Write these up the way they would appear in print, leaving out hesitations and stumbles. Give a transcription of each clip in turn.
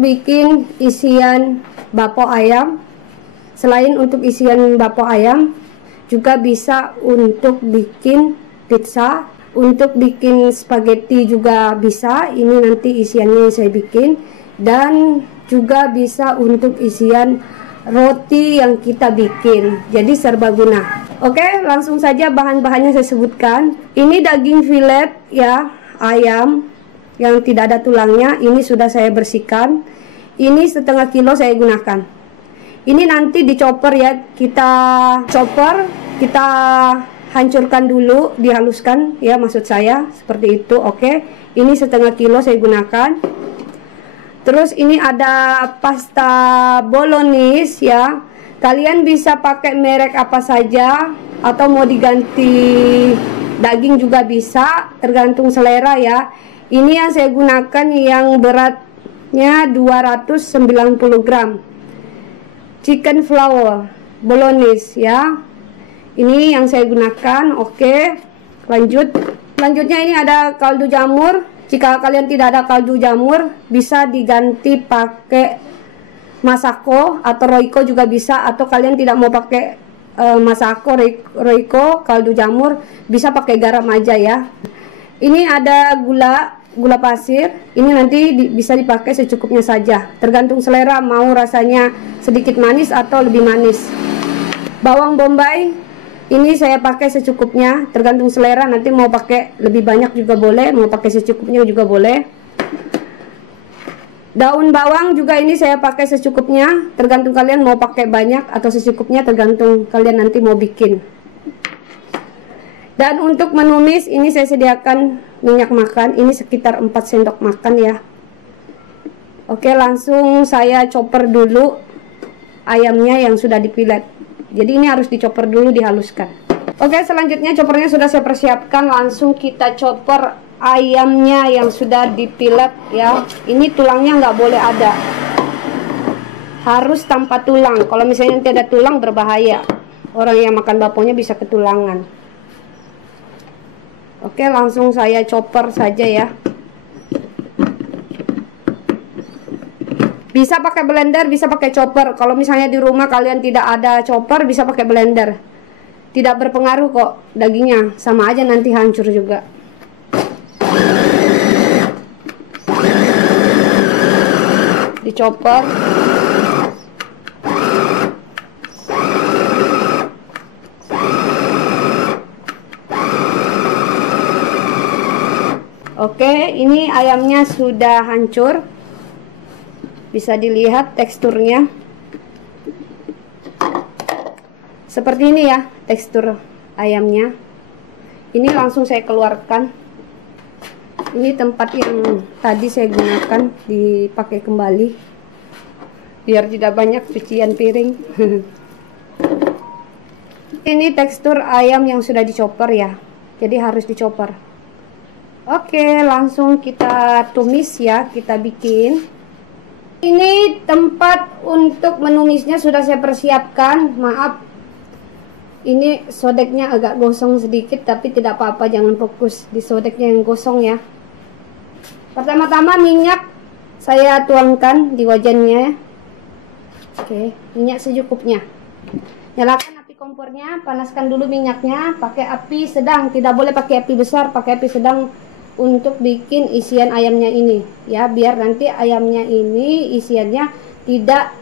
bikin isian bakpo ayam, selain untuk isian bakpo ayam, juga bisa untuk bikin pizza, untuk bikin spaghetti juga bisa. Ini nanti isiannya yang saya bikin, dan juga bisa untuk isian roti yang kita bikin. Jadi serbaguna. Oke, langsung saja bahan-bahannya saya sebutkan. Ini daging filet ya, ayam yang tidak ada tulangnya. Ini sudah saya bersihkan. Ini setengah kilo saya gunakan. Ini nanti dicoper ya, kita chopper, kita hancurkan dulu, dihaluskan ya, maksud saya seperti itu. Oke, ini setengah kilo saya gunakan. Terus ini ada pasta bolognese ya, kalian bisa pakai merek apa saja, atau mau diganti daging juga bisa, tergantung selera ya. Ini yang saya gunakan yang beratnya 290 gram chicken flour bolognese ya, ini yang saya gunakan. Oke, lanjut. Selanjutnya ini ada kaldu jamur. Jika kalian tidak ada kaldu jamur, bisa diganti pakai masako atau roiko juga bisa, atau kalian tidak mau pakai masako, roiko, kaldu jamur, bisa pakai garam aja ya. Ini ada gula pasir. Ini nanti bisa dipakai secukupnya saja, tergantung selera, mau rasanya sedikit manis atau lebih manis. Bawang bombay ini saya pakai secukupnya, tergantung selera, nanti mau pakai lebih banyak juga boleh, mau pakai secukupnya juga boleh. Daun bawang juga ini saya pakai secukupnya, tergantung kalian mau pakai banyak atau secukupnya, tergantung kalian nanti mau bikin. Dan untuk menumis ini saya sediakan minyak makan, ini sekitar 4 sendok makan ya. Oke, langsung saya chopper dulu ayamnya yang sudah dipilet. Jadi ini harus dichopper dulu, dihaluskan. Oke, selanjutnya choppernya sudah saya persiapkan, langsung kita chopper ayamnya yang sudah dipilet ya. Ini tulangnya nggak boleh ada, harus tanpa tulang. Kalau misalnya nanti ada tulang berbahaya, orang yang makan bakponya bisa ketulangan. Oke, langsung saya chopper saja ya. Bisa pakai blender, bisa pakai chopper. Kalau misalnya di rumah kalian tidak ada chopper, bisa pakai blender. Tidak berpengaruh kok dagingnya, sama aja nanti hancur juga. Di chopper. Oke, ini ayamnya sudah hancur. Bisa dilihat teksturnya. Seperti ini ya tekstur ayamnya. Ini langsung saya keluarkan. Ini tempat yang tadi saya gunakan dipakai kembali, biar tidak banyak cucian piring. Ini tekstur ayam yang sudah dicopper ya, jadi harus dicopper. Oke, langsung kita tumis ya, kita bikin. Ini tempat untuk menumisnya sudah saya persiapkan. Maaf, ini sodeknya agak gosong sedikit, tapi tidak apa-apa, jangan fokus di sodeknya yang gosong ya. Pertama-tama minyak saya tuangkan di wajannya. Oke, minyak secukupnya. Nyalakan api kompornya, panaskan dulu minyaknya, pakai api sedang, tidak boleh pakai api besar, pakai api sedang untuk bikin isian ayamnya ini ya, biar nanti ayamnya ini isiannya tidak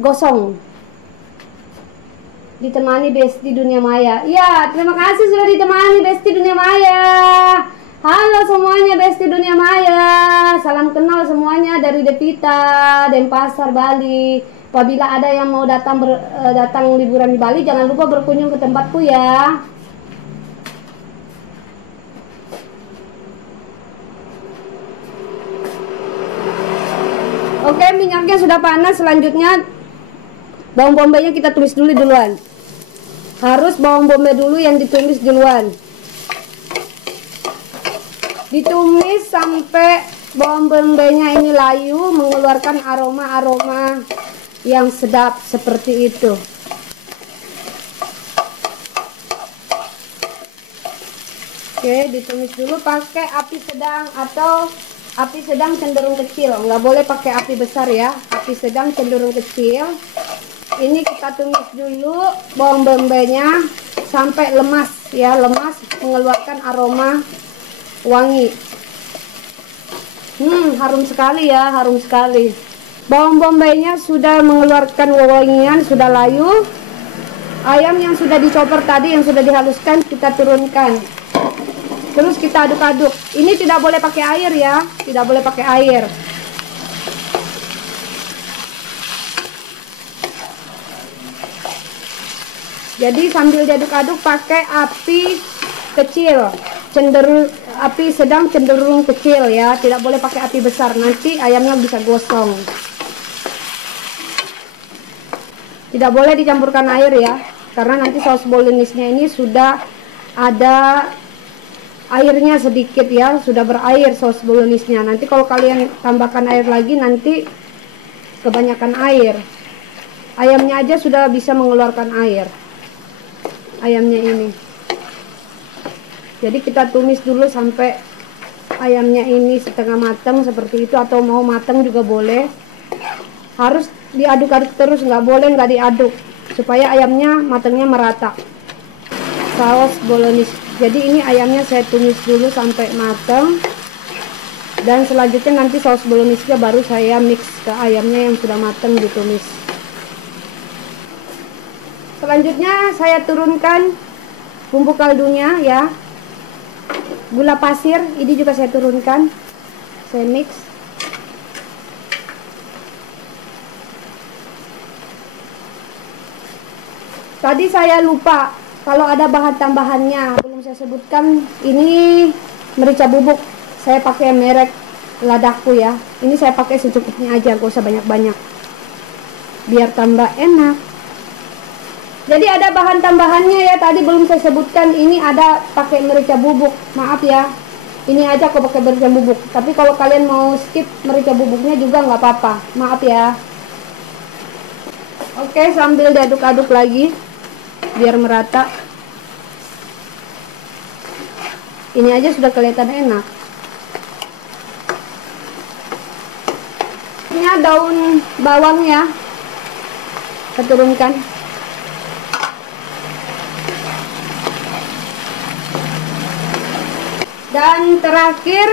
gosong. Ditemani Besti Dunia Maya. Ya, terima kasih sudah ditemani Besti Dunia Maya. Halo semuanya Besti Dunia Maya. Salam kenal semuanya dari Devita, Denpasar, Bali. Apabila ada yang mau datang liburan di Bali, jangan lupa berkunjung ke tempatku ya. Oke, minyaknya sudah panas. Selanjutnya bawang bombaynya kita tumis duluan. Harus bawang bombay dulu yang ditumis duluan. Ditumis sampai bawang bombaynya ini layu, mengeluarkan aroma-aroma yang sedap seperti itu. Oke, ditumis dulu pakai api sedang atau api sedang cenderung kecil, nggak boleh pakai api besar ya, api sedang cenderung kecil. Ini kita tumis dulu bawang bombay-nya sampai lemas ya, lemas mengeluarkan aroma wangi. Harum sekali ya, harum sekali. Bawang bombay-nya sudah mengeluarkan wewangian, sudah layu. Ayam yang sudah dicoper tadi, yang sudah dihaluskan, kita turunkan. Terus kita aduk-aduk. Ini tidak boleh pakai air ya, tidak boleh pakai air. Jadi sambil diaduk-aduk pakai api kecil, api sedang cenderung kecil ya, tidak boleh pakai api besar, nanti ayamnya bisa gosong. Tidak boleh dicampurkan air ya, karena nanti saus bolognese-nya ini sudah ada airnya sedikit ya, sudah berair saus bolognese-nya. Nanti kalau kalian tambahkan air lagi nanti kebanyakan air. Ayamnya aja sudah bisa mengeluarkan air. Ayamnya ini. Jadi kita tumis dulu sampai ayamnya ini setengah matang seperti itu, atau mau matang juga boleh. Harus diaduk-aduk terus, nggak boleh nggak diaduk, supaya ayamnya matangnya merata. Saus bolognese. Jadi ini ayamnya saya tumis dulu sampai matang, dan selanjutnya nanti saus bolognese-nya baru saya mix ke ayamnya yang sudah matang ditumis. Selanjutnya saya turunkan bumbu kaldunya ya, gula pasir ini juga saya turunkan, saya mix. Tadi saya lupa kalau ada bahan tambahannya, belum saya sebutkan. Ini merica bubuk, saya pakai merek Ladakku ya. Ini saya pakai secukupnya aja, gak usah banyak-banyak, biar tambah enak. Jadi ada bahan tambahannya ya, tadi belum saya sebutkan. Ini ada pakai merica bubuk, maaf ya, ini aja kok pakai merica bubuk. Tapi kalau kalian mau skip merica bubuknya juga nggak apa-apa, maaf ya. Oke, sambil diaduk-aduk lagi biar merata. Ini aja sudah kelihatan enak. Ini daun bawang ya, kita turunkan. Dan terakhir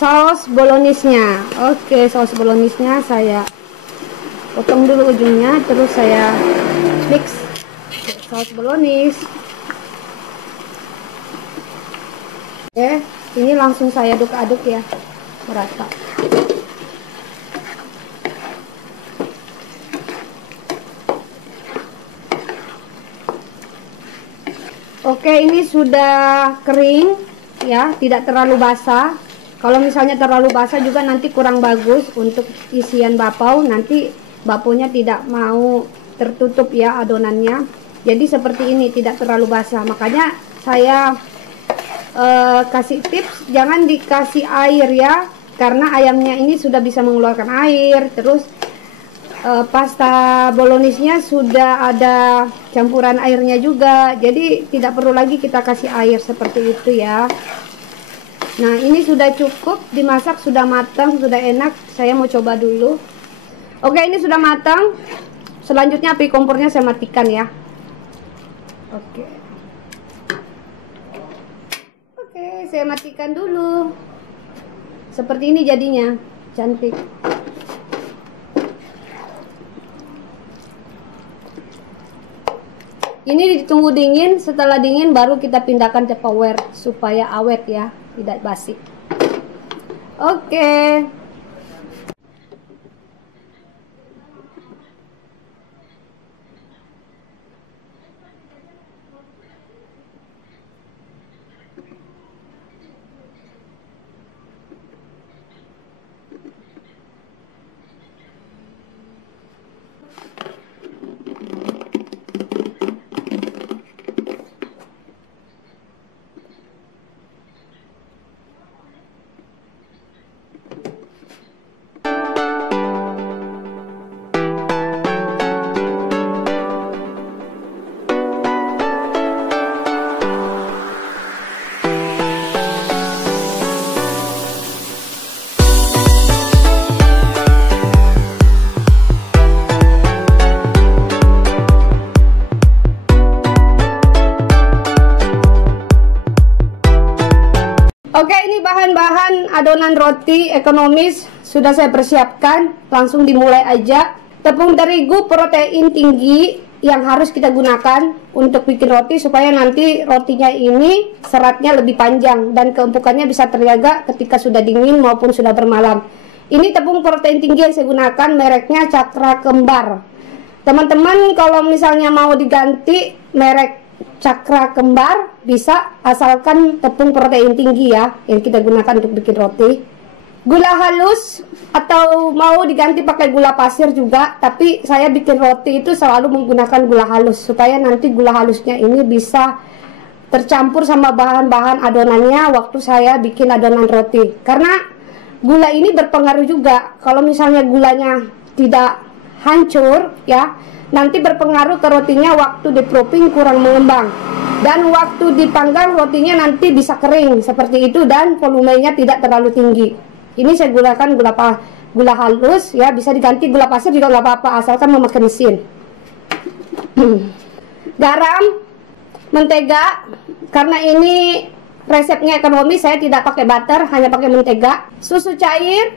saus bolognese-nya. Oke, saus bolognese-nya saya potong dulu ujungnya, terus saya mix saus bolognese. Oke, ini langsung saya aduk-aduk ya, merata. Oke, ini sudah kering ya, tidak terlalu basah. Kalau misalnya terlalu basah juga nanti kurang bagus untuk isian bakpao, nanti bakpaonya tidak mau tertutup ya adonannya. Jadi seperti ini, tidak terlalu basah. Makanya saya kasih tips jangan dikasih air ya, karena ayamnya ini sudah bisa mengeluarkan air. Terus pasta bolognese-nya sudah ada campuran airnya juga, jadi tidak perlu lagi kita kasih air seperti itu ya. Nah, ini sudah cukup dimasak, sudah matang, sudah enak. Saya mau coba dulu. Oke, ini sudah matang. Selanjutnya api kompornya saya matikan ya. Oke, saya matikan dulu. Seperti ini jadinya, cantik. Ini ditunggu dingin, setelah dingin baru kita pindahkan ke Tupperware supaya awet ya, tidak basi. Oke. adonan roti ekonomis sudah saya persiapkan, langsung dimulai aja. Tepung terigu protein tinggi yang harus kita gunakan untuk bikin roti supaya nanti rotinya ini seratnya lebih panjang dan keempukannya bisa terjaga ketika sudah dingin maupun sudah bermalam. Ini tepung protein tinggi yang saya gunakan, mereknya Cakra Kembar. Teman-teman kalau misalnya mau diganti merek Cakra Kembar bisa, asalkan tepung protein tinggi ya yang kita gunakan untuk bikin roti. Gula halus atau mau diganti pakai gula pasir juga, tapi saya bikin roti itu selalu menggunakan gula halus supaya nanti gula halusnya ini bisa tercampur sama bahan-bahan adonannya waktu saya bikin adonan roti. Karena gula ini berpengaruh juga. Kalau misalnya gulanya tidak hancur ya, nanti berpengaruh ke rotinya waktu di proofing kurang mengembang, dan waktu dipanggang rotinya nanti bisa kering seperti itu dan volumenya tidak terlalu tinggi. Ini saya gunakan gula halus ya, bisa diganti gula pasir juga nggak apa-apa asalkan memakai mesin. Garam, mentega, karena ini resepnya ekonomis saya tidak pakai butter, hanya pakai mentega. Susu cair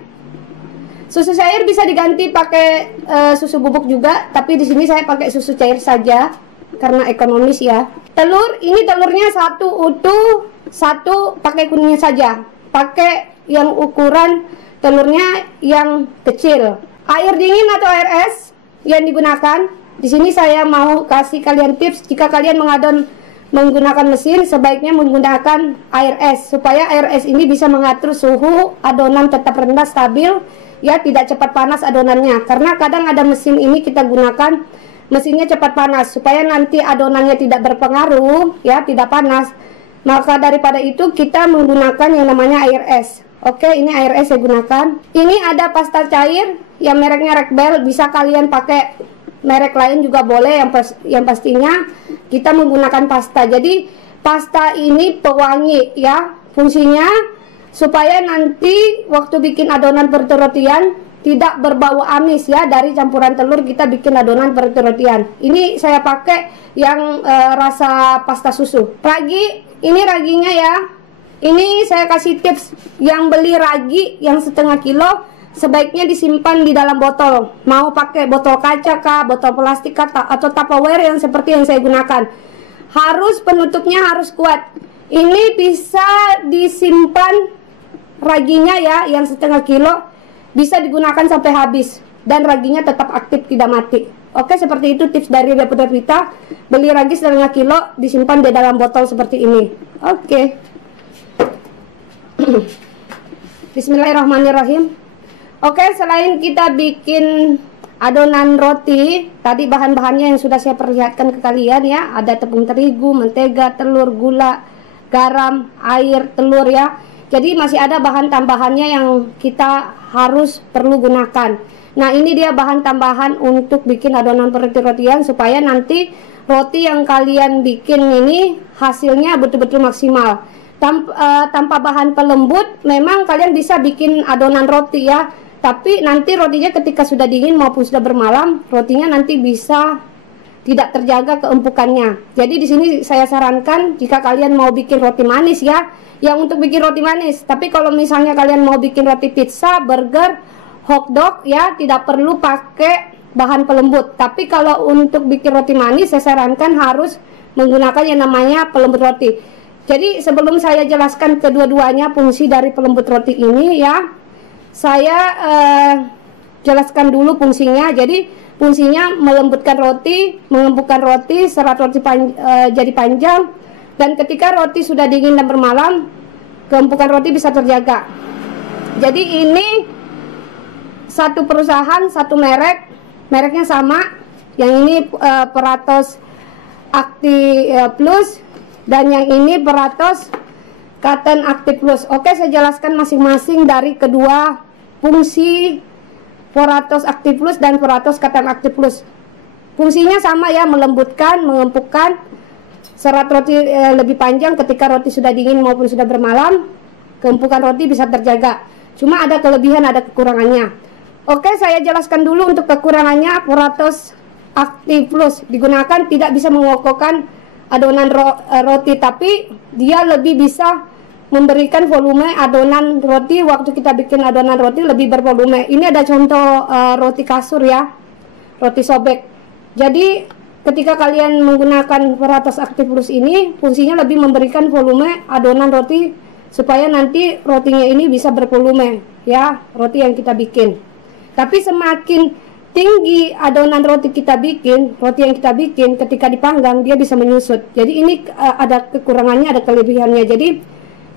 bisa diganti pakai susu bubuk juga, tapi di sini saya pakai susu cair saja karena ekonomis ya. Telur, ini telurnya satu utuh, satu pakai kuningnya saja. Pakai yang ukuran telurnya yang kecil. Air dingin atau air es yang digunakan. Di sini saya mau kasih kalian tips, jika kalian menggunakan mesin sebaiknya menggunakan air es supaya air es ini bisa mengatur suhu adonan tetap rendah stabil ya, tidak cepat panas adonannya. Karena kadang ada mesin ini kita gunakan mesinnya cepat panas supaya nanti adonannya tidak berpengaruh ya, tidak panas. Maka daripada itu kita menggunakan yang namanya air es. Oke, ini air es saya gunakan. Ini ada pasta cair yang mereknya Rekbel, bisa kalian pakai merek lain juga boleh, yang pastinya kita menggunakan pasta. Jadi pasta ini pewangi ya, fungsinya supaya nanti waktu bikin adonan perrotian tidak berbau amis ya, dari campuran telur kita bikin adonan perrotian. Ini saya pakai yang rasa pasta susu. Ragi, ini raginya ya. Ini saya kasih tips, yang beli ragi yang setengah kilo sebaiknya disimpan di dalam botol. Mau pakai botol kaca kah, botol plastik kah, atau Tupperware yang seperti yang saya gunakan. Harus penutupnya harus kuat. Ini bisa disimpan raginya ya, yang setengah kilo bisa digunakan sampai habis dan raginya tetap aktif, tidak mati. Oke, seperti itu tips dari Dapur Devita. Beli ragi setengah kilo, disimpan di dalam botol seperti ini. Oke. Bismillahirrahmanirrahim. Oke, selain kita bikin adonan roti, tadi bahan-bahannya yang sudah saya perlihatkan ke kalian ya, ada tepung terigu, mentega, telur, gula, garam, air, telur ya. Jadi masih ada bahan tambahannya yang kita harus perlu gunakan. Nah, ini dia bahan tambahan untuk bikin adonan roti-rotian supaya nanti roti yang kalian bikin ini hasilnya betul-betul maksimal. Tanpa bahan pelembut memang kalian bisa bikin adonan roti ya, tapi nanti rotinya ketika sudah dingin maupun sudah bermalam, rotinya nanti bisa tidak terjaga keempukannya. Jadi di sini saya sarankan jika kalian mau bikin roti manis ya, yang untuk bikin roti manis. Tapi kalau misalnya kalian mau bikin roti pizza, burger, hotdog ya, tidak perlu pakai bahan pelembut. Tapi kalau untuk bikin roti manis saya sarankan harus menggunakan yang namanya pelembut roti. Jadi sebelum saya jelaskan kedua-duanya fungsi dari pelembut roti ini ya, saya jelaskan dulu fungsinya. Jadi fungsinya melembutkan roti, mengempukkan roti, serat roti jadi panjang, dan ketika roti sudah dingin dan bermalam, keempukan roti bisa terjaga. Jadi ini satu perusahaan, satu merek, mereknya sama. Yang ini Peratos Akti Plus, dan yang ini Peratos Katen Aktif Plus. Oke, saya jelaskan masing-masing dari kedua fungsi Peratos Aktif Plus dan Peratos Katen Aktif Plus. Fungsinya sama ya, melembutkan, mengempukkan, serat roti lebih panjang ketika roti sudah dingin maupun sudah bermalam, keempukan roti bisa terjaga. Cuma ada kelebihan, ada kekurangannya. Oke, saya jelaskan dulu untuk kekurangannya. Peratos Aktif Plus digunakan tidak bisa mengokohkan adonan roti, tapi dia lebih bisa memberikan volume adonan roti. Waktu kita bikin adonan roti lebih bervolume. Ini ada contoh roti kasur ya, roti sobek. Jadi ketika kalian menggunakan Peratos Active Plus ini, fungsinya lebih memberikan volume adonan roti supaya nanti rotinya ini bisa bervolume ya, roti yang kita bikin. Tapi semakin tinggi adonan roti yang kita bikin ketika dipanggang dia bisa menyusut. Jadi ini ada kekurangannya, ada kelebihannya. Jadi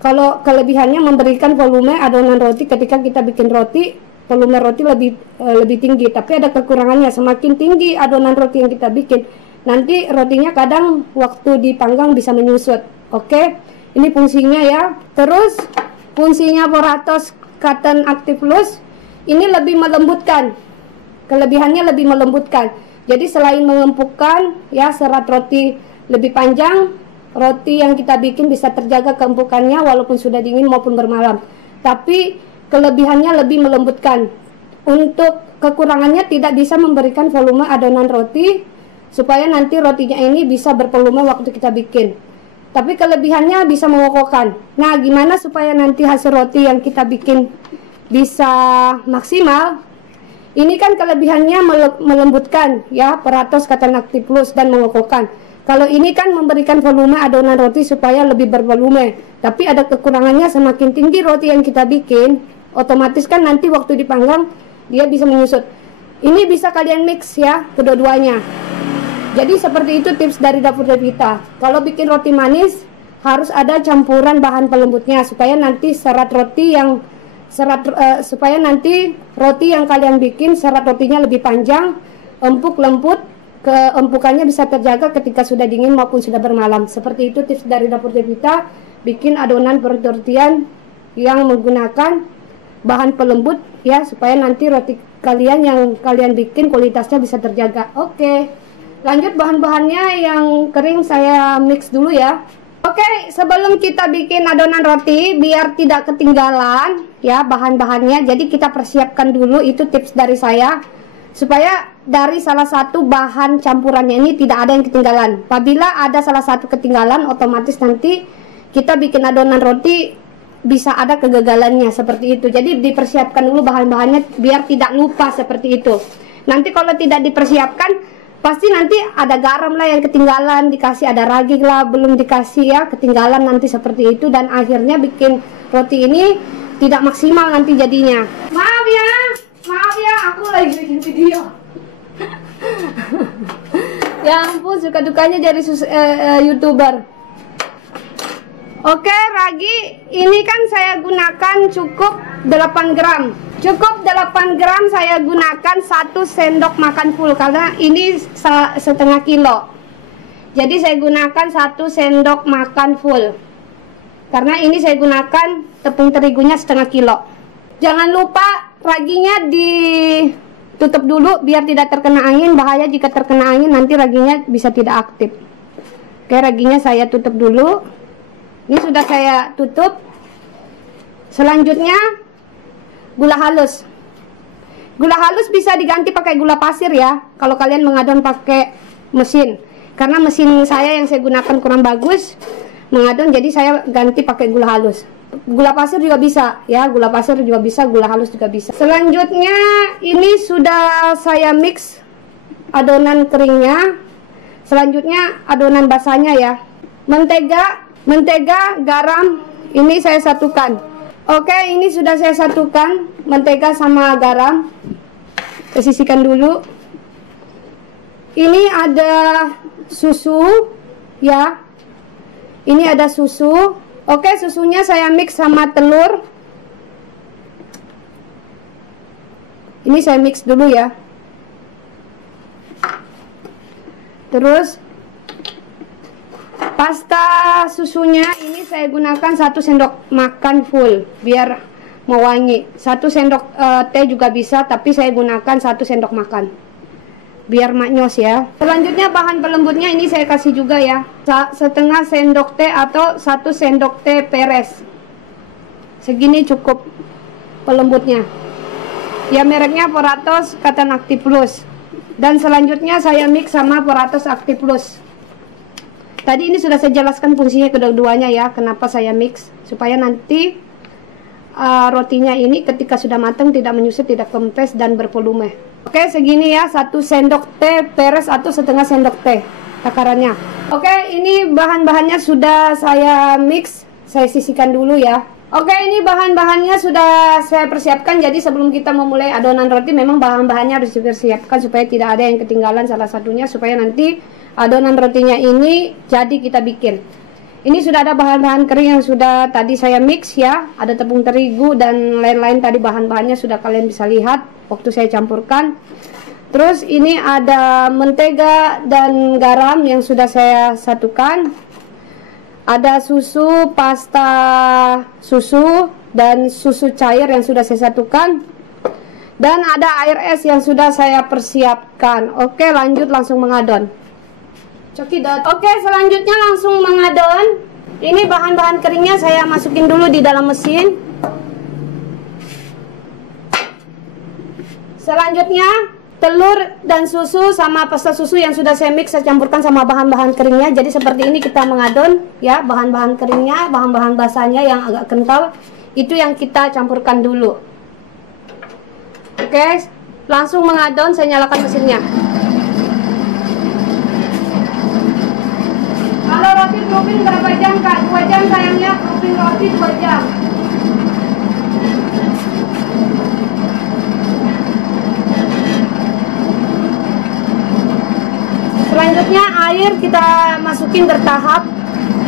kalau kelebihannya memberikan volume adonan roti ketika kita bikin roti, volume roti lebih tinggi. Tapi ada kekurangannya, semakin tinggi adonan roti yang kita bikin, nanti rotinya kadang waktu dipanggang bisa menyusut. Oke, ini fungsinya ya. Terus fungsinya Peratos Cotton Active Plus ini lebih melembutkan. Kelebihannya lebih melembutkan. Jadi selain mengempukkan ya, serat roti lebih panjang, roti yang kita bikin bisa terjaga keempukannya walaupun sudah dingin maupun bermalam. Tapi kelebihannya lebih melembutkan. Untuk kekurangannya tidak bisa memberikan volume adonan roti supaya nanti rotinya ini bisa bervolume waktu kita bikin. Tapi kelebihannya bisa mengokohkan. Nah, gimana supaya nanti hasil roti yang kita bikin bisa maksimal? Ini kan kelebihannya melembutkan ya, Peratos Cotton Active Plus, dan mengokohkan. Kalau ini kan memberikan volume adonan roti supaya lebih bervolume. Tapi ada kekurangannya, semakin tinggi roti yang kita bikin, otomatis kan nanti waktu dipanggang dia bisa menyusut. Ini bisa kalian mix ya, kedua-duanya. Jadi seperti itu tips dari Dapur Devita. Kalau bikin roti manis harus ada campuran bahan pelembutnya supaya nanti supaya nanti roti yang kalian bikin serat rotinya lebih panjang, empuk, lembut, keempukannya bisa terjaga ketika sudah dingin maupun sudah bermalam. Seperti itu tips dari Dapur Devita, bikin adonan pertortian yang menggunakan bahan pelembut ya, supaya nanti roti kalian yang kalian bikin kualitasnya bisa terjaga. Oke, lanjut bahan-bahannya. Yang kering saya mix dulu ya. Oke, sebelum kita bikin adonan roti biar tidak ketinggalan ya bahan-bahannya, jadi kita persiapkan dulu. Itu tips dari saya supaya dari salah satu bahan campurannya ini tidak ada yang ketinggalan. Apabila ada salah satu ketinggalan, otomatis nanti kita bikin adonan roti bisa ada kegagalannya seperti itu. Jadi dipersiapkan dulu bahan-bahannya biar tidak lupa seperti itu. Nanti kalau tidak dipersiapkan, pasti nanti ada garam lah yang ketinggalan, dikasih ada ragi lah belum dikasih ya, ketinggalan nanti seperti itu, dan akhirnya bikin roti ini tidak maksimal nanti jadinya. Maaf ya, aku lagi bikin video. Ya ampun, suka dukanya jadi YouTuber. Oke, ragi ini kan saya gunakan cukup 8 gram. Cukup 8 gram saya gunakan 1 sendok makan full karena ini setengah kilo. Jadi saya gunakan 1 sendok makan full. Karena ini saya gunakan tepung terigunya setengah kilo. Jangan lupa raginya ditutup dulu biar tidak terkena angin. Bahaya jika terkena angin nanti raginya bisa tidak aktif. Oke, raginya saya tutup dulu. Ini sudah saya tutup. Selanjutnya gula halus. Gula halus bisa diganti pakai gula pasir ya, kalau kalian mengadon pakai mesin. Karena mesin saya yang saya gunakan kurang bagus mengadon, jadi saya ganti pakai gula halus. Gula pasir juga bisa ya, gula pasir juga bisa, gula halus juga bisa. Selanjutnya ini sudah saya mix adonan keringnya. Selanjutnya adonan basahnya ya. Mentega, garam, ini saya satukan. Oke, ini sudah saya satukan mentega sama garam. Saya sisihkan dulu. Ini ada susu ya. Ini ada susu. Oke, susunya saya mix sama telur. Ini saya mix dulu ya. Terus pasta susunya ini saya gunakan 1 sendok makan full biar mewangi. 1 sendok teh juga bisa, tapi saya gunakan 1 sendok makan biar maknyos ya. Selanjutnya bahan pelembutnya ini saya kasih juga ya, setengah sendok teh atau 1 sendok teh peres. Segini cukup pelembutnya ya, mereknya Peratos Cotton Active Plus. Dan selanjutnya saya mix sama Peratos Active Plus. Tadi ini sudah saya jelaskan fungsinya kedua-duanya ya, kenapa saya mix, supaya nanti rotinya ini ketika sudah matang tidak menyusut, tidak kempes dan bervolume. Oke, segini ya, 1 sendok teh peres atau setengah sendok teh takarannya. Oke, ini bahan-bahannya sudah saya mix, saya sisihkan dulu ya. Oke, ini bahan-bahannya sudah saya persiapkan. Jadi sebelum kita memulai adonan roti, memang bahan-bahannya harus dipersiapkan supaya tidak ada yang ketinggalan salah satunya, supaya nanti adonan rotinya ini jadi kita bikin. Ini sudah ada bahan-bahan kering yang sudah tadi saya mix ya. Ada tepung terigu dan lain-lain, tadi bahan-bahannya sudah kalian bisa lihat waktu saya campurkan. Terus ini ada mentega dan garam yang sudah saya satukan. Ada susu, pasta susu, dan susu cair yang sudah saya satukan. Dan ada air es yang sudah saya persiapkan. Oke, lanjut langsung mengadon. Cokidot. Oke, selanjutnya langsung mengadon. Ini bahan-bahan keringnya saya masukin dulu di dalam mesin. Selanjutnya telur dan susu sama pasta susu yang sudah saya mix, saya campurkan sama bahan-bahan keringnya. Jadi seperti ini kita mengadon ya, bahan-bahan keringnya, bahan-bahan basahnya yang agak kental itu yang kita campurkan dulu. Oke, langsung mengadon, saya nyalakan mesinnya. Kalau roti proofing berapa jam Kak? 2 jam sayangnya, proofing roti 2 jam. Selanjutnya air kita masukin bertahap,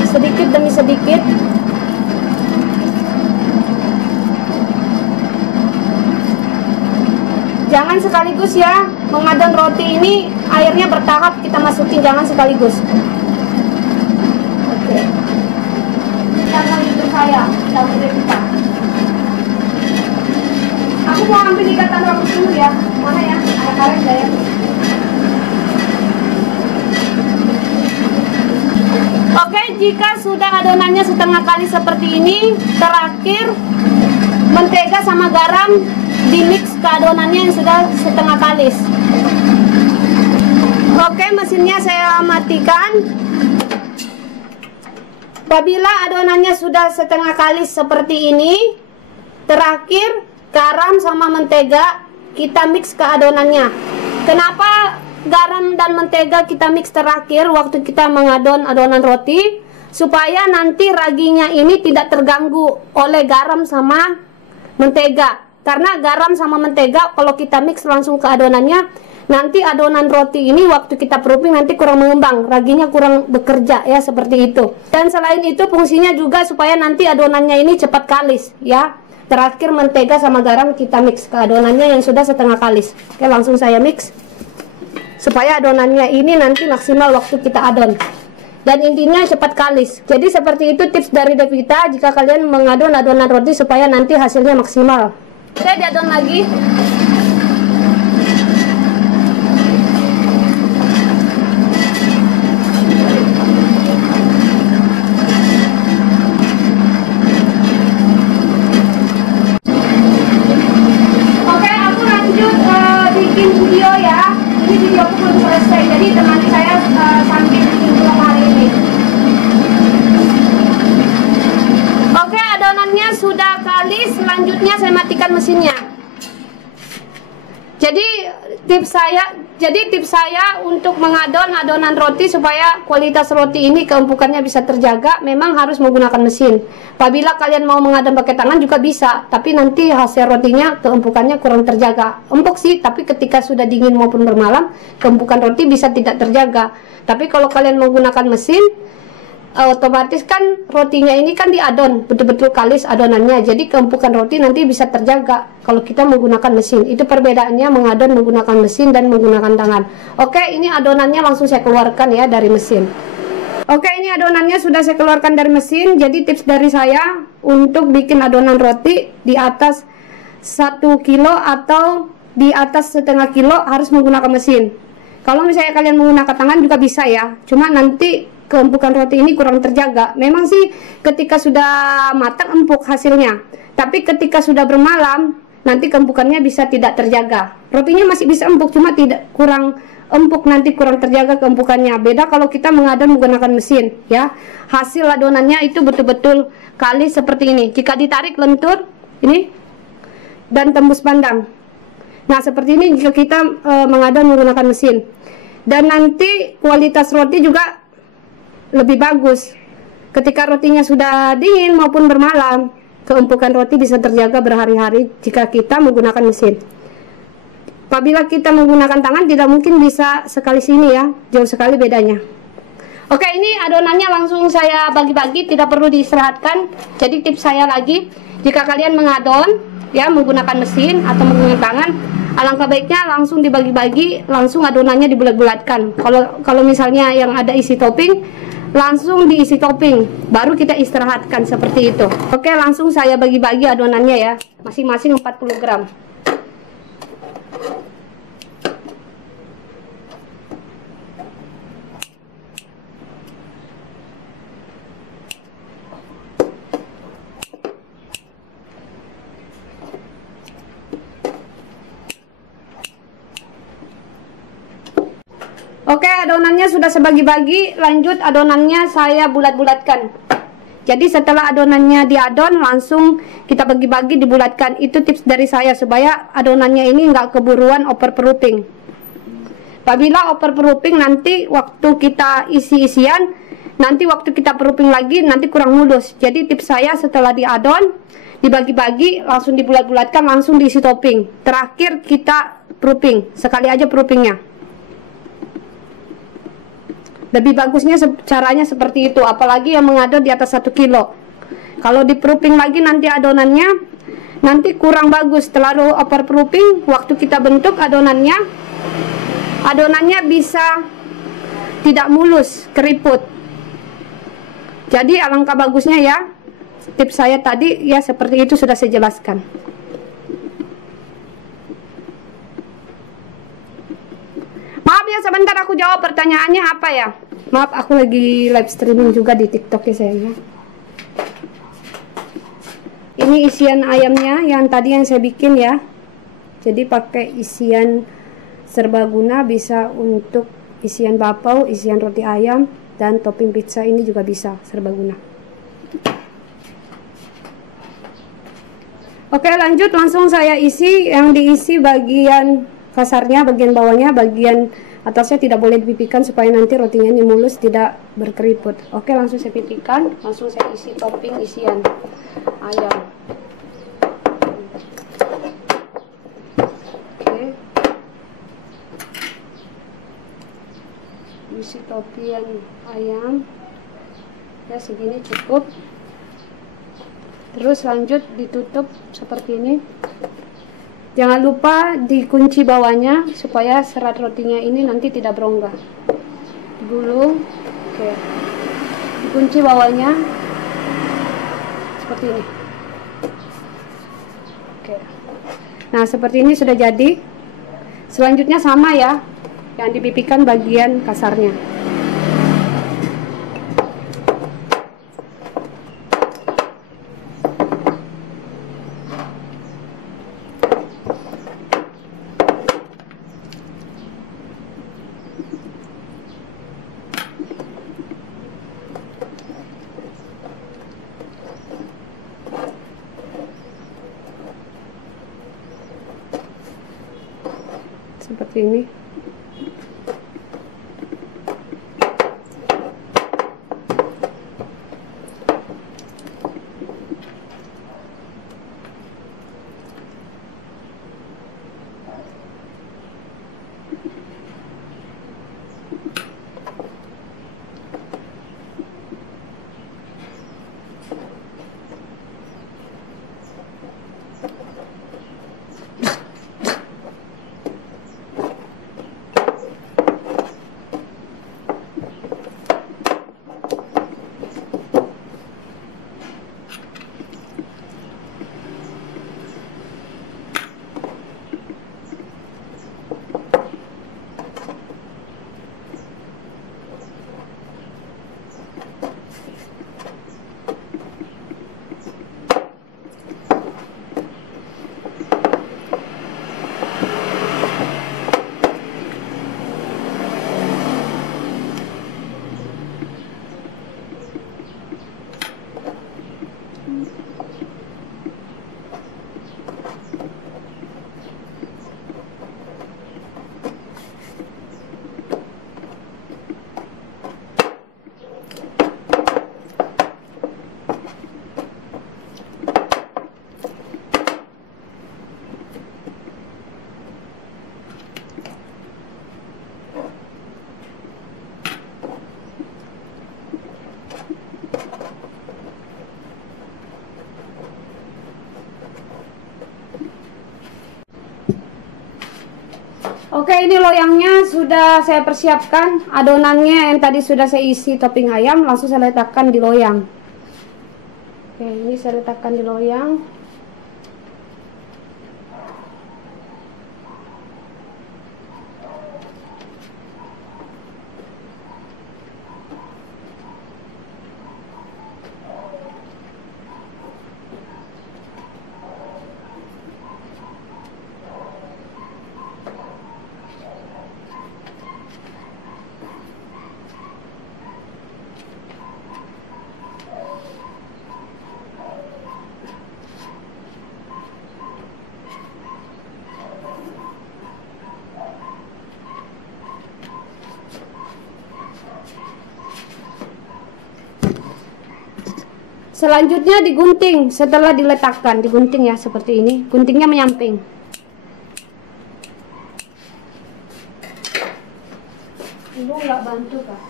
sedikit demi sedikit. Jangan sekaligus ya, mengadon roti ini airnya bertahap kita masukin, jangan sekaligus. Oke. Jangan itu saya, jangan kita. Aku mau ambil ikatan rambut dulu ya, mana ya? Ada karet saya. Oke, jika sudah adonannya setengah kali seperti ini, terakhir mentega sama garam di mix ke adonannya yang sudah setengah kalis. Oke, mesinnya saya matikan. Apabila adonannya sudah setengah kalis seperti ini, terakhir garam sama mentega kita mix ke adonannya. Kenapa garam dan mentega kita mix terakhir waktu kita mengadon adonan roti? Supaya nanti raginya ini tidak terganggu oleh garam sama mentega. Karena garam sama mentega kalau kita mix langsung ke adonannya, nanti adonan roti ini waktu kita proofing nanti kurang mengembang, raginya kurang bekerja ya, seperti itu. Dan selain itu fungsinya juga supaya nanti adonannya ini cepat kalis ya. Terakhir mentega sama garam kita mix ke adonannya yang sudah setengah kalis. Oke, langsung saya mix supaya adonannya ini nanti maksimal waktu kita adon, dan intinya cepat kalis. Jadi seperti itu tips dari Devita jika kalian mengadon adonan roti supaya nanti hasilnya maksimal. Saya diadon lagi. Oke, aku lanjut bikin video ya. Ini video aku belum selesai, jadi temani saya sambil bikin vlog hari ini. Oke, adonannya sudah kalis, selanjutnya saya matikan mesinnya. Jadi tips saya untuk mengadon adonan roti supaya kualitas roti ini keempukannya bisa terjaga, memang harus menggunakan mesin. Apabila kalian mau mengadon pakai tangan juga bisa, tapi nanti hasil rotinya keempukannya kurang terjaga. Empuk sih, tapi ketika sudah dingin maupun bermalam, keempukan roti bisa tidak terjaga. Tapi kalau kalian menggunakan mesin, otomatis kan rotinya ini kan diadon betul-betul kalis adonannya, jadi keempukan roti nanti bisa terjaga kalau kita menggunakan mesin. Itu perbedaannya mengadon menggunakan mesin dan menggunakan tangan. Oke, ini adonannya langsung saya keluarkan ya dari mesin. Oke, ini adonannya sudah saya keluarkan dari mesin. Jadi tips dari saya untuk bikin adonan roti di atas 1 kilo atau di atas setengah kilo harus menggunakan mesin. Kalau misalnya kalian menggunakan tangan juga bisa ya, cuma nanti keempukan roti ini kurang terjaga. Memang sih ketika sudah matang empuk hasilnya, tapi ketika sudah bermalam nanti keempukannya bisa tidak terjaga. Rotinya masih bisa empuk, cuma tidak kurang empuk, nanti kurang terjaga keempukannya. Beda kalau kita mengadon menggunakan mesin ya. Hasil adonannya itu betul-betul kali seperti ini. Jika ditarik lentur ini dan tembus pandang. Nah, seperti ini jika kita mengadon menggunakan mesin. Dan nanti kualitas roti juga lebih bagus. Ketika rotinya sudah dingin maupun bermalam, keempukan roti bisa terjaga berhari-hari jika kita menggunakan mesin. Apabila kita menggunakan tangan tidak mungkin bisa sekali sini ya, jauh sekali bedanya. Oke, ini adonannya langsung saya bagi-bagi, tidak perlu diistirahatkan. Jadi tips saya lagi, jika kalian mengadon ya menggunakan mesin atau menggunakan tangan, alangkah baiknya langsung dibagi-bagi, langsung adonannya dibulat-bulatkan. Kalau misalnya yang ada isi topping, langsung diisi topping, baru kita istirahatkan seperti itu. Oke, langsung saya bagi-bagi adonannya ya, masing-masing 40 gram. Oke, adonannya sudah sebagi-bagi, lanjut adonannya saya bulat-bulatkan. Jadi setelah adonannya diadon, langsung kita bagi-bagi dibulatkan. Itu tips dari saya supaya adonannya ini nggak keburuan overproofing. Apabila overproofing nanti waktu kita isi-isian, nanti waktu kita proofing lagi nanti kurang mulus. Jadi tips saya setelah diadon, dibagi-bagi, langsung dibulat-bulatkan, langsung diisi topping. Terakhir kita proofing, sekali aja proofingnya. Lebih bagusnya caranya seperti itu, apalagi yang mengadon di atas 1 kilo. Kalau di proofing lagi nanti adonannya nanti kurang bagus, terlalu overproofing. Waktu kita bentuk adonannya bisa tidak mulus, keriput. Jadi alangkah bagusnya ya, tips saya tadi ya seperti itu sudah saya jelaskan. Maaf ya, sebentar aku jawab pertanyaannya apa ya. Maaf, aku lagi live streaming juga di TikTok ya sayangnya. Ini isian ayamnya yang tadi yang saya bikin ya. Jadi pakai isian serbaguna, bisa untuk isian bakpao, isian roti ayam, dan topping pizza ini juga bisa serbaguna. Oke, lanjut langsung saya isi. Yang diisi bagian kasarnya, bagian bawahnya, bagian atasnya tidak boleh dipipihkan supaya nanti rotinya ini mulus, tidak berkeriput. Oke, langsung saya pipihkan, langsung saya isi topping isian ayam. Oke, isi topping ayam ya, segini cukup. Terus lanjut ditutup seperti ini. Jangan lupa dikunci bawahnya supaya serat rotinya ini nanti tidak berongga. Digulung, oke. Dikunci bawahnya seperti ini. Oke. Nah, seperti ini sudah jadi. Selanjutnya sama ya, yang dipipihkan bagian kasarnya. Seperti ini. Oke, ini loyangnya sudah saya persiapkan. Adonannya yang tadi sudah saya isi topping ayam, langsung saya letakkan di loyang. Oke, ini saya letakkan di loyang. Selanjutnya digunting setelah diletakkan, digunting ya seperti ini. Guntingnya menyamping. Ibu nggak bantu kah?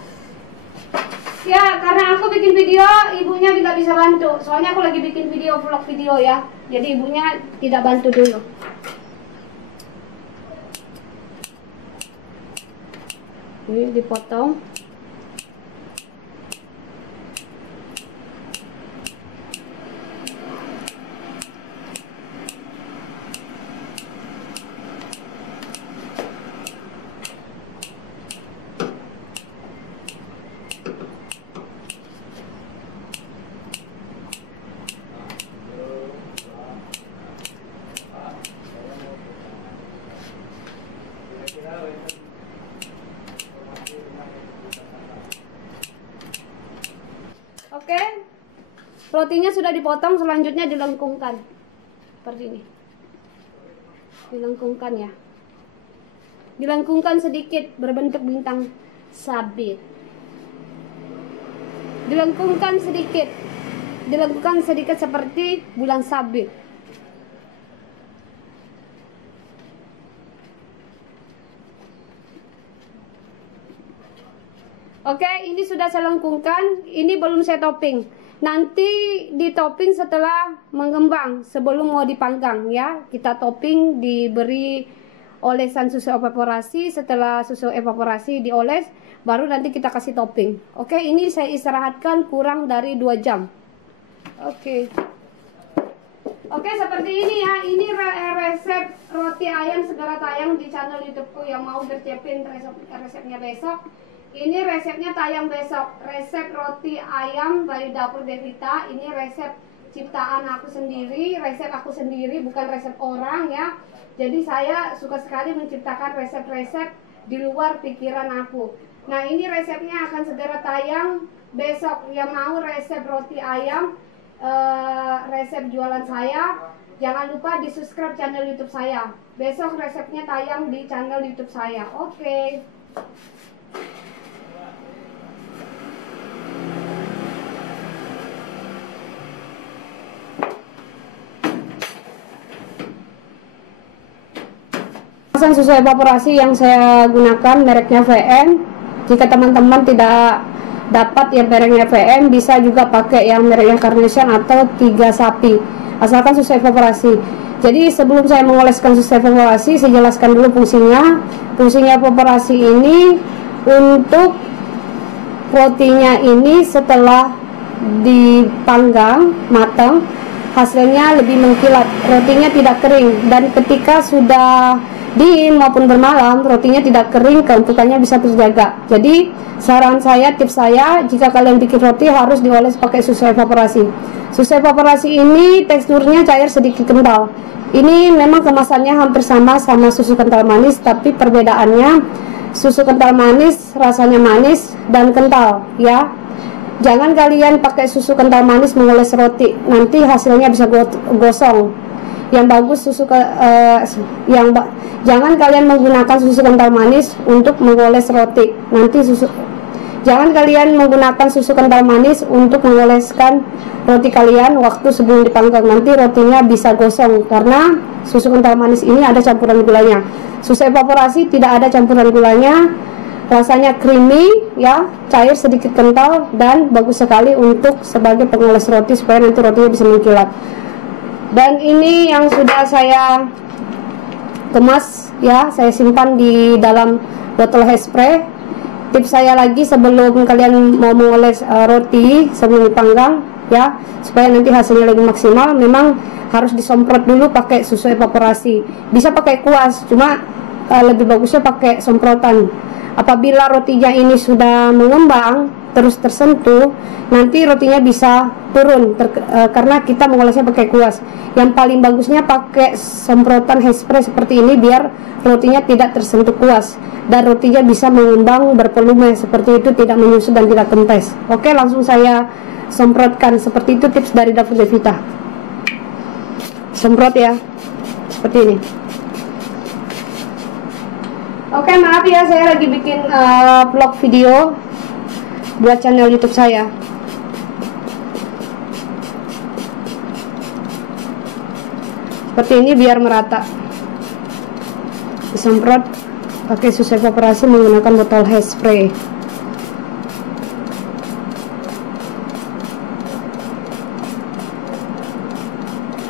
Ya, karena aku bikin video, ibunya tidak bisa bantu. Soalnya aku lagi bikin video vlog video ya. Jadi ibunya tidak bantu dulu. Ini dipotong. Oke, rotinya sudah dipotong, selanjutnya dilengkungkan seperti ini. Dilengkungkan ya, dilengkungkan sedikit berbentuk bintang sabit. Dilengkungkan sedikit seperti bulan sabit. Oke, ini sudah saya lengkungkan. Ini belum saya topping. Nanti di topping setelah mengembang, sebelum mau dipanggang ya. Kita topping, diberi olesan susu evaporasi. Setelah susu evaporasi dioles, baru nanti kita kasih topping. Oke, ini saya istirahatkan kurang dari 2 jam. Oke, seperti ini ya. Ini resep roti ayam segera tayang di channel YouTubeku. Yang mau bercepin resepnya besok. Ini resepnya tayang besok. Resep roti ayam dari dapur Devita. Ini resep ciptaan aku sendiri, resep aku sendiri, bukan resep orang ya. Jadi saya suka sekali menciptakan resep-resep di luar pikiran aku. Nah, ini resepnya akan segera tayang besok. Yang mau resep roti ayam, resep jualan saya, jangan lupa di subscribe channel YouTube saya. Besok resepnya tayang di channel YouTube saya. Oke. Susu evaporasi yang saya gunakan mereknya VN. Jika teman-teman tidak dapat yang mereknya VN, bisa juga pakai yang mereknya Carnation atau 3 sapi, asalkan susu evaporasi. Jadi sebelum saya mengoleskan susu evaporasi, saya jelaskan dulu fungsinya. Fungsinya evaporasi ini untuk rotinya ini setelah dipanggang matang, hasilnya lebih mengkilat, rotinya tidak kering, dan ketika sudah dingin maupun bermalam, rotinya tidak kering, keempukannya bisa terjaga. Jadi saran saya, tips saya, jika kalian bikin roti harus dioles pakai susu evaporasi. Susu evaporasi ini teksturnya cair sedikit kental. Ini memang kemasannya hampir sama susu kental manis, tapi perbedaannya susu kental manis rasanya manis dan kental ya. Jangan kalian pakai susu kental manis mengoles roti, nanti hasilnya bisa gosong. Yang bagus jangan kalian menggunakan susu kental manis untuk mengoles roti. Jangan kalian menggunakan susu kental manis untuk mengoleskan roti kalian waktu sebelum dipanggang. Nanti rotinya bisa gosong karena susu kental manis ini ada campuran gulanya. Susu evaporasi tidak ada campuran gulanya. Rasanya creamy ya, cair sedikit kental, dan bagus sekali untuk sebagai pengoles roti supaya nanti rotinya bisa mengkilat. Dan ini yang sudah saya kemas ya, saya simpan di dalam botol hairspray. Tips saya lagi sebelum kalian mau mengoles roti sebelum dipanggang ya, supaya nanti hasilnya lebih maksimal, memang harus disemprot dulu pakai susu evaporasi. Bisa pakai kuas, cuma lebih bagusnya pakai semprotan. Apabila rotinya ini sudah mengembang terus tersentuh, nanti rotinya bisa turun karena kita mengolesnya pakai kuas. Yang paling bagusnya pakai semprotan hairspray seperti ini biar rotinya tidak tersentuh kuas dan rotinya bisa mengembang bervolume seperti itu, tidak menyusut dan tidak kempes. Oke, langsung saya semprotkan. Seperti itu tips dari Dapur Devita. Semprot ya, seperti ini. Oke, maaf ya, saya lagi bikin vlog video buat channel YouTube saya. Seperti ini biar merata. Disemprot pakai susu evaporasi menggunakan botol hairspray.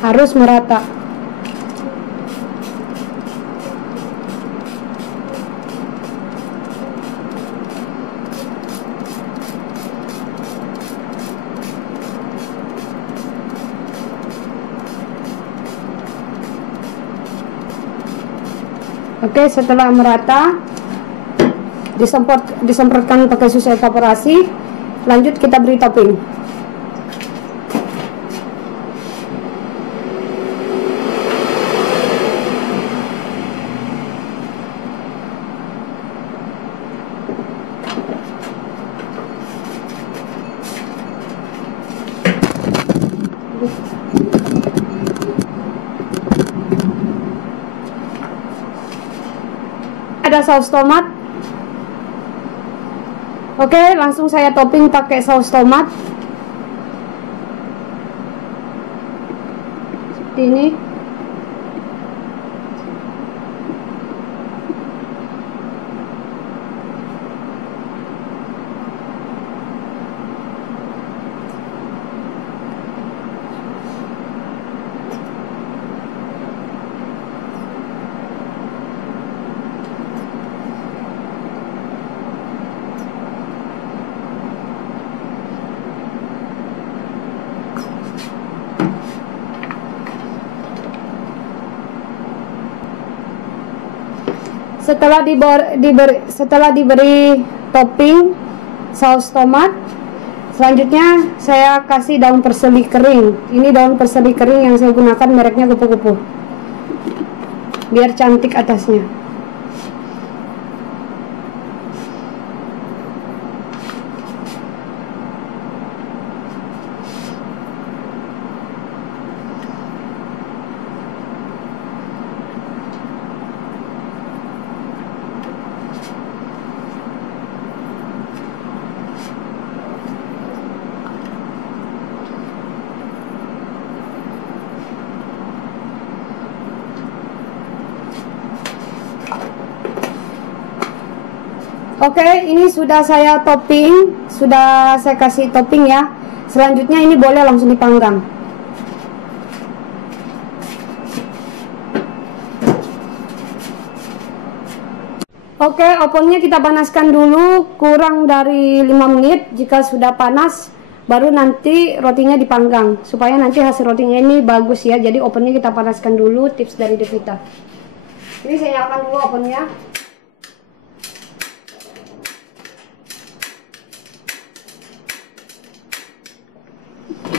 Harus merata. Oke, setelah merata disemprotkan pakai susu evaporasi. Lanjut kita beri topping. Ada saus tomat. Oke, langsung saya topping pakai saus tomat. Seperti ini. Setelah diberi topping saus tomat, selanjutnya saya kasih daun perseli kering. Ini daun perseli kering yang saya gunakan, mereknya kupu-kupu, biar cantik atasnya. Oke, ini sudah saya topping, sudah saya kasih topping ya. Selanjutnya ini boleh langsung dipanggang. Oke, ovennya kita panaskan dulu kurang dari 5 menit. Jika sudah panas, baru nanti rotinya dipanggang. Supaya nanti hasil rotinya ini bagus ya. Jadi ovennya kita panaskan dulu, tips dari Devita. Ini saya nyalakan dulu ovennya.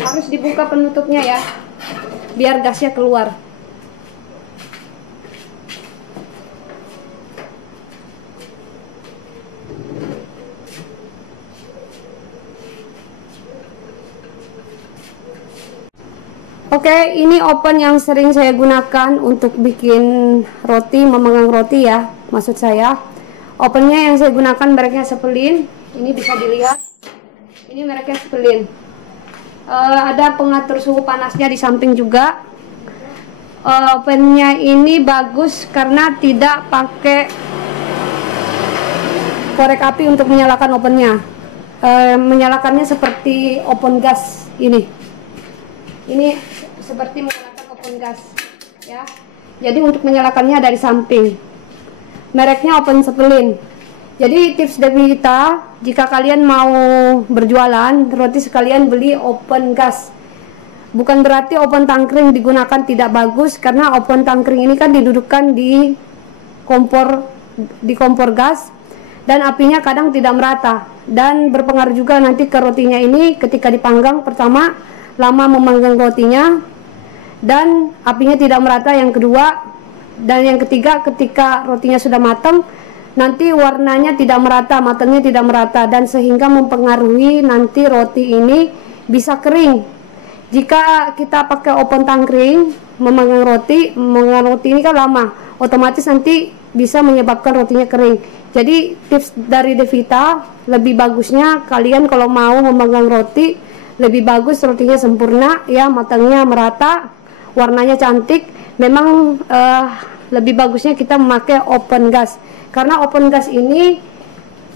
Harus dibuka penutupnya ya, biar gasnya keluar. Oke, ini oven yang sering saya gunakan untuk bikin roti, memanggang roti ya, maksud saya. Ovennya yang saya gunakan mereknya Spelin. Ini bisa dilihat, ini mereknya Spelin. Ada pengatur suhu panasnya di samping juga. Ovennya ini bagus karena tidak pakai korek api untuk menyalakan ovennya. Menyalakannya seperti oven gas ini seperti menyalakan oven gas ya. Jadi untuk menyalakannya dari samping. Mereknya Open Spleen. Jadi tips dari kita, jika kalian mau berjualan roti sekalian beli open gas. Bukan berarti open tangkring digunakan tidak bagus, karena open tangkring ini kan didudukkan di kompor gas dan apinya kadang tidak merata dan berpengaruh juga nanti ke rotinya ini ketika dipanggang. Pertama, lama memanggang rotinya dan apinya tidak merata, yang kedua, dan yang ketiga, ketika rotinya sudah matang nanti warnanya tidak merata, matangnya tidak merata, dan sehingga mempengaruhi nanti roti ini bisa kering. Jika kita pakai open tangkring memanggang roti ini kan lama, otomatis nanti bisa menyebabkan rotinya kering. Jadi tips dari Devita, lebih bagusnya kalian kalau mau memanggang roti, lebih bagus rotinya sempurna ya, matangnya merata, warnanya cantik. Memang lebih bagusnya kita memakai open gas, karena open gas ini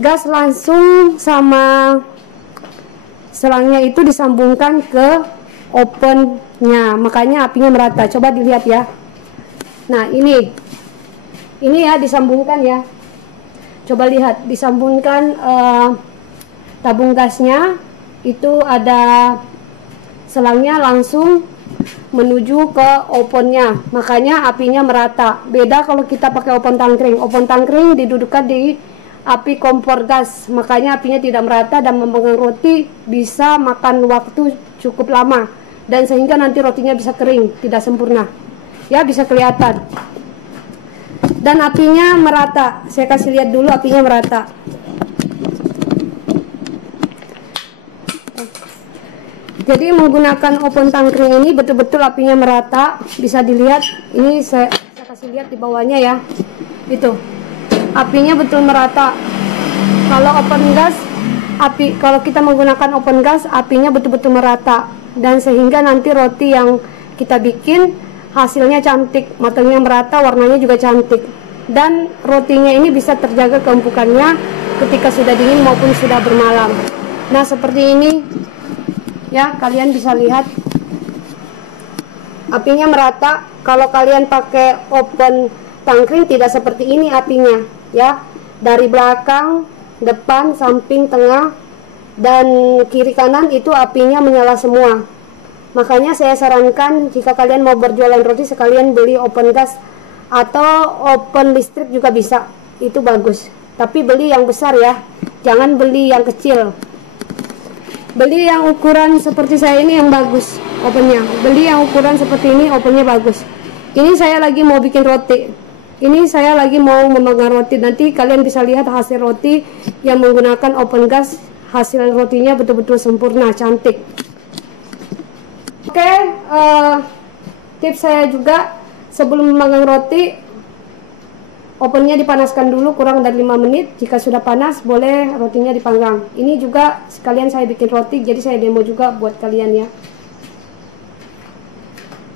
gas langsung sama selangnya itu disambungkan ke opennya, makanya apinya merata. Coba dilihat ya. Nah ini ya disambungkan ya. Coba lihat, disambungkan tabung gasnya itu ada selangnya langsung menuju ke opennya, makanya apinya merata. Beda kalau kita pakai open tangkring. Open tangkring didudukkan di api kompor gas, makanya apinya tidak merata dan memanggang roti bisa makan waktu cukup lama, dan sehingga nanti rotinya bisa kering, tidak sempurna ya, bisa kelihatan. Dan apinya merata, saya kasih lihat dulu apinya merata. Jadi menggunakan open tangkring ini betul-betul apinya merata, bisa dilihat. Ini saya kasih lihat di bawahnya ya, itu apinya betul merata. Kalau open gas, kalau kita menggunakan open gas, apinya betul-betul merata, dan sehingga nanti roti yang kita bikin hasilnya cantik, matangnya merata, warnanya juga cantik, dan rotinya ini bisa terjaga keempukannya ketika sudah dingin maupun sudah bermalam. Nah seperti ini ya, kalian bisa lihat apinya merata. Kalau kalian pakai open tangkring tidak seperti ini apinya ya, dari belakang, depan, samping, tengah, dan kiri kanan itu apinya menyala semua. Makanya saya sarankan jika kalian mau berjualan roti sekalian beli open gas atau open listrik juga bisa, itu bagus. Tapi beli yang besar ya, jangan beli yang kecil. Beli yang ukuran seperti saya ini yang bagus opennya. Beli yang ukuran seperti ini, opennya bagus. Ini saya lagi mau bikin roti. Ini saya lagi mau memanggang roti. Nanti kalian bisa lihat hasil roti yang menggunakan open gas. Hasil rotinya betul-betul sempurna, cantik. Oke, tips saya juga, sebelum memanggang roti, opennya dipanaskan dulu kurang dari 5 menit. Jika sudah panas, boleh rotinya dipanggang. Ini juga sekalian saya bikin roti, jadi saya demo juga buat kalian ya.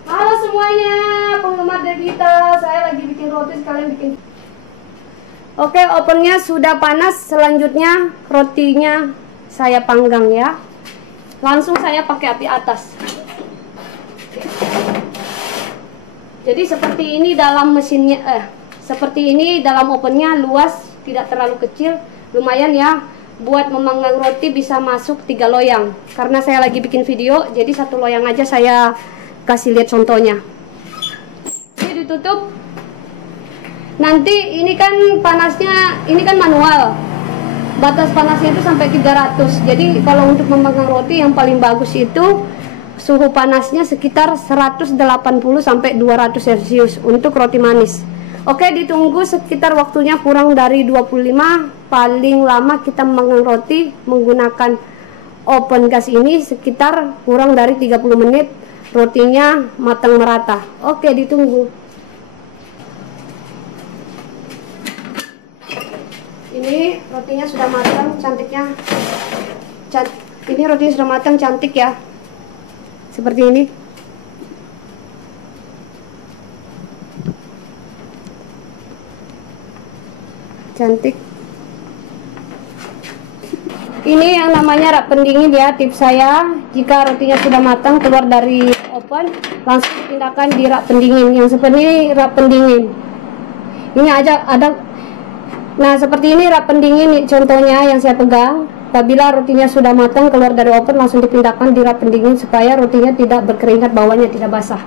Halo semuanya, penggemar Devita, saya lagi bikin roti, sekalian bikin. Oke, opennya sudah panas. Selanjutnya rotinya saya panggang ya. Langsung saya pakai api atas. Jadi seperti ini dalam mesinnya, seperti ini dalam ovennya, luas, tidak terlalu kecil, lumayan ya. Buat memanggang roti bisa masuk 3 loyang. Karena saya lagi bikin video, jadi 1 loyang aja saya kasih lihat contohnya. Ini ditutup. Nanti ini kan panasnya, ini kan manual. Batas panasnya itu sampai 300. Jadi kalau untuk memanggang roti yang paling bagus itu suhu panasnya sekitar 180 sampai 200 Celcius untuk roti manis. Oke, ditunggu sekitar waktunya kurang dari 25. Paling lama kita memanggang roti menggunakan open gas ini sekitar kurang dari 30 menit. Rotinya matang merata. Oke, ditunggu. Ini rotinya sudah matang, cantiknya. Ini rotinya sudah matang, cantik ya. Seperti ini. Cantik. Ini yang namanya rak pendingin ya, tips saya. Jika rotinya sudah matang keluar dari oven, langsung dipindahkan di rak pendingin. Yang seperti ini rak pendingin. Ini aja ada. Nah, seperti ini rak pendingin contohnya yang saya pegang. Apabila rotinya sudah matang keluar dari oven, langsung dipindahkan di rak pendingin supaya rotinya tidak berkeringat, bawahnya tidak basah.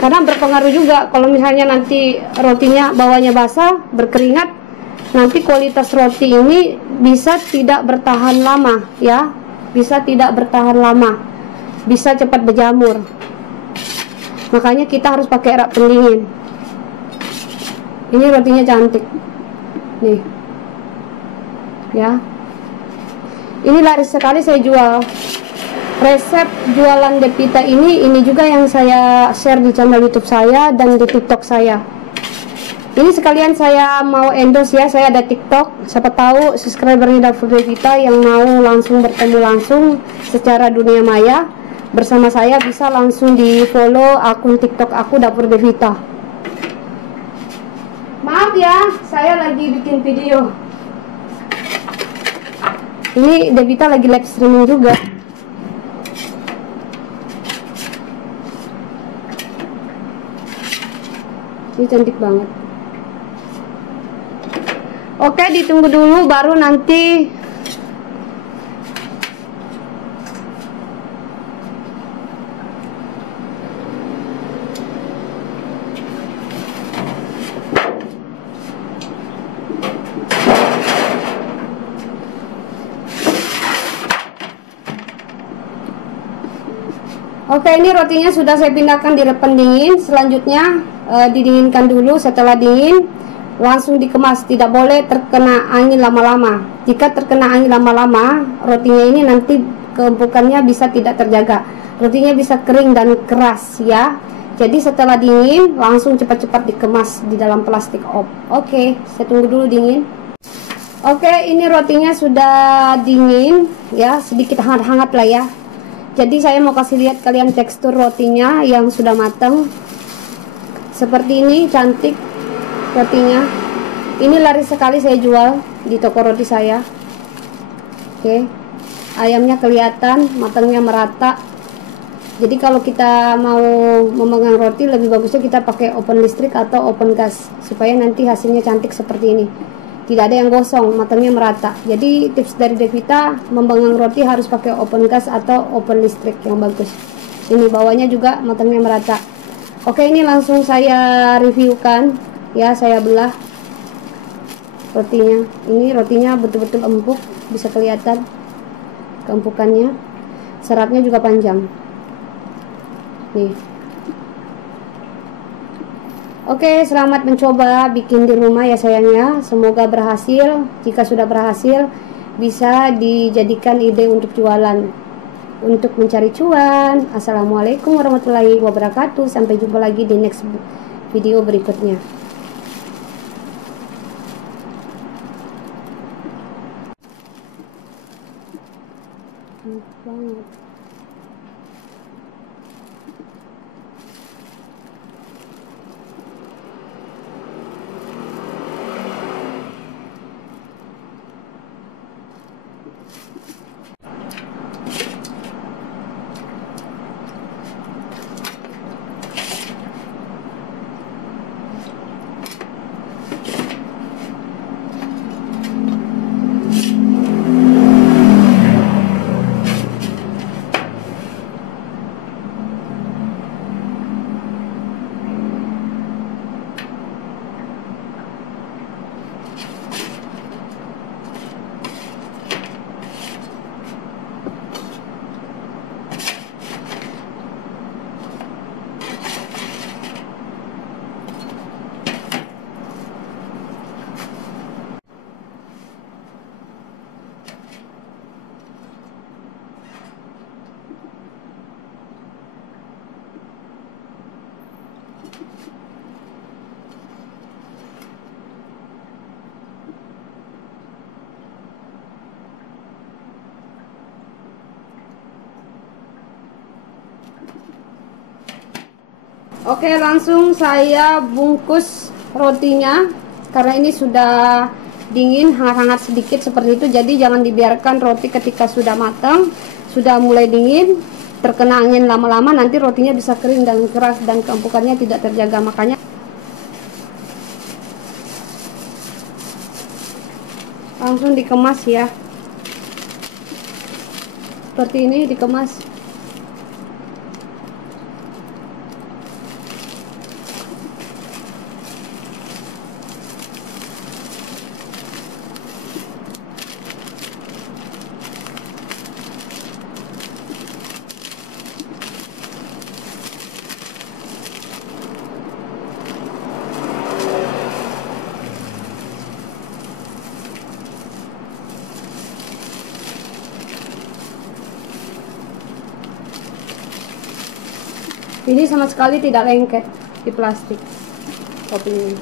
Karena berpengaruh juga kalau misalnya nanti rotinya bawahnya basah, berkeringat, nanti kualitas roti ini bisa tidak bertahan lama ya, bisa tidak bertahan lama, bisa cepat berjamur. Makanya kita harus pakai rak pendingin. Ini rotinya cantik nih ya. Ini laris sekali saya jual. Resep jualan Devita ini juga yang saya share di channel YouTube saya dan di TikTok saya. Ini sekalian saya mau endorse ya, saya ada TikTok. Siapa tahu subscribernya Dapur Devita yang mau langsung bertemu langsung secara dunia maya bersama saya bisa langsung di follow akun TikTok aku Dapur Devita. Maaf ya, saya lagi bikin video. Ini Devita lagi live streaming juga. Ini cantik banget. Oke, ditunggu dulu baru nanti Oke, ini rotinya sudah saya pindahkan di rak pendingin. Selanjutnya didinginkan dulu. Setelah dingin langsung dikemas, tidak boleh terkena angin lama-lama. Jika terkena angin lama-lama, rotinya ini nanti keempukannya bisa tidak terjaga. Rotinya bisa kering dan keras ya. Jadi setelah dingin langsung cepat-cepat dikemas di dalam plastik Oke, saya tunggu dulu dingin. Oke, ini rotinya sudah dingin ya, sedikit hangat-hangat lah ya. Jadi saya mau kasih lihat kalian tekstur rotinya yang sudah matang. Seperti ini, cantik rotinya. Ini laris sekali saya jual di toko roti saya. Oke, ayamnya kelihatan, matangnya merata. Jadi kalau kita mau memegang roti, lebih bagusnya kita pakai oven listrik atau oven gas supaya nanti hasilnya cantik seperti ini. Tidak ada yang gosong, matangnya merata. Jadi tips dari Devita, memegang roti harus pakai oven gas atau oven listrik yang bagus. Ini bawahnya juga matangnya merata. Oke, ini langsung saya reviewkan ya, saya belah rotinya. Ini rotinya betul-betul empuk, bisa kelihatan keempukannya. Seratnya juga panjang nih. Oke, selamat mencoba bikin di rumah ya sayangnya. Semoga berhasil. Jika sudah berhasil, bisa dijadikan ide untuk jualan, untuk mencari cuan. Assalamualaikum warahmatullahi wabarakatuh. Sampai jumpa lagi di next video berikutnya. Banget. Oke, langsung saya bungkus rotinya karena ini sudah dingin, hangat-hangat sedikit seperti itu. Jadi jangan dibiarkan roti ketika sudah matang, sudah mulai dingin, terkena angin lama-lama, nanti rotinya bisa kering dan keras dan keempukannya tidak terjaga. Makanya langsung dikemas ya, seperti ini dikemas. Ini sama sekali tidak lengket di plastik topping ini.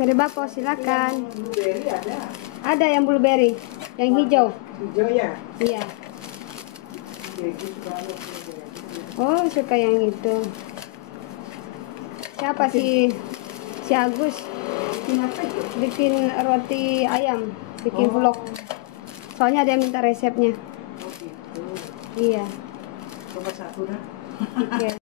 Cari bako, silakan. Blueberry ada. Ada yang blueberry, yang hijau. Hijau ya? Iya. Jadi suka ada blueberry. Oh, suka yang itu. Siapa si Agus? Kenapa itu? Bikin roti ayam, bikin vlog. Soalnya dia minta resepnya. Oh gitu. Iya. Coba satu dah. Oke.